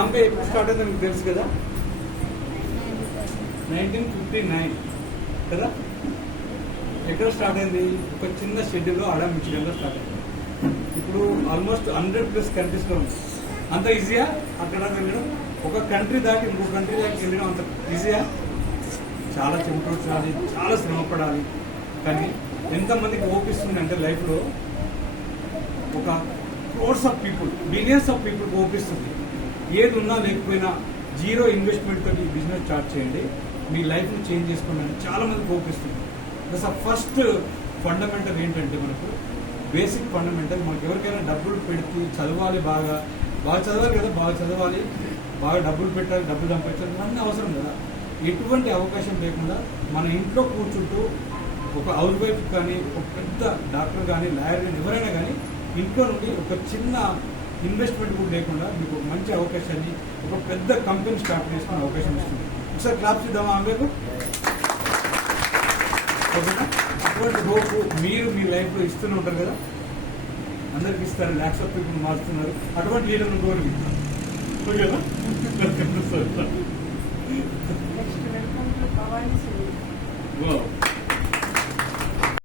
ఆంబే ఎప్పుడు స్టార్ట్ అయిందో మీకు తెలుసు కదా, 1959 కదా. ఎక్కడ స్టార్ట్ అయింది? ఒక చిన్న షెడ్యూల్లో ఆడ మిచిగన్లో స్టార్ట్ అయింది. ఇప్పుడు ఆల్మోస్ట్ 100+ కంట్రీస్లో ఉంది. అంత ఈజీయా అక్కడ వెళ్ళడం? ఒక కంట్రీ దాటి ఇంకో కంట్రీ దాటి వెళ్ళడం అంత ఈజీయా? చాలా చెమటొచ్చాలి, చాలా శ్రమ పడాలి. కానీ ఎంతమందికి ఓపిస్తుంది అంటే లైఫ్లో ఒక crores of people, billions of పీపుల్కి ఓపిస్తుంది. ఏది ఉన్నా లేకపోయినా జీరో ఇన్వెస్ట్మెంట్ తోటి బిజినెస్ స్టార్ట్ చేయండి, మీ లైఫ్ని చేంజ్ చేసుకోండి అని చాలా మందికి ఓపిస్తుంది. ఫస్ట్ ఫండమెంటల్ ఏంటంటే మనకు బేసిక్ ఫండమెంటల్, మనకు ఎవరికైనా డబ్బులు పెడితే చదవాలి, బాగా చదవాలి కదా, బాగా చదవాలి, బాగా డబ్బులు పెట్టాలి, డబ్బులు సంపాదించాలి, అన్నీ అవసరం కదా. ఎటువంటి అవకాశం లేకుండా మన ఇంట్లో కూర్చుంటూ ఒక హౌస్ వైఫ్ కానీ, ఒక పెద్ద డాక్టర్ కానీ, లాయర్ కానీ, ఎవరైనా కానీ ఇంట్లో నుండి ఒక చిన్న ఇన్వెస్ట్మెంట్ కూడా లేకుండా మీకు ఒక మంచి అవకాశాన్ని, ఒక పెద్ద కంపెనీ స్టార్ట్ చేసుకునే అవకాశం ఇస్తుంది. ఒకసారి క్లాప్స్ ఇద్దామా ఆమెకు? ఓకేనా? అటువంటి హోప్ మీరు మీ లైఫ్లో ఇస్తూనే ఉంటారు కదా, అందరికి ఇస్తారు, ల్యాక్స్ ఆఫ్ పీపుల్ మారుతున్నారు. అటువంటి లీడర్ను గౌరవిస్తాను. ఓకేనా? Next, welcome to Bhavani Sweet. Wow.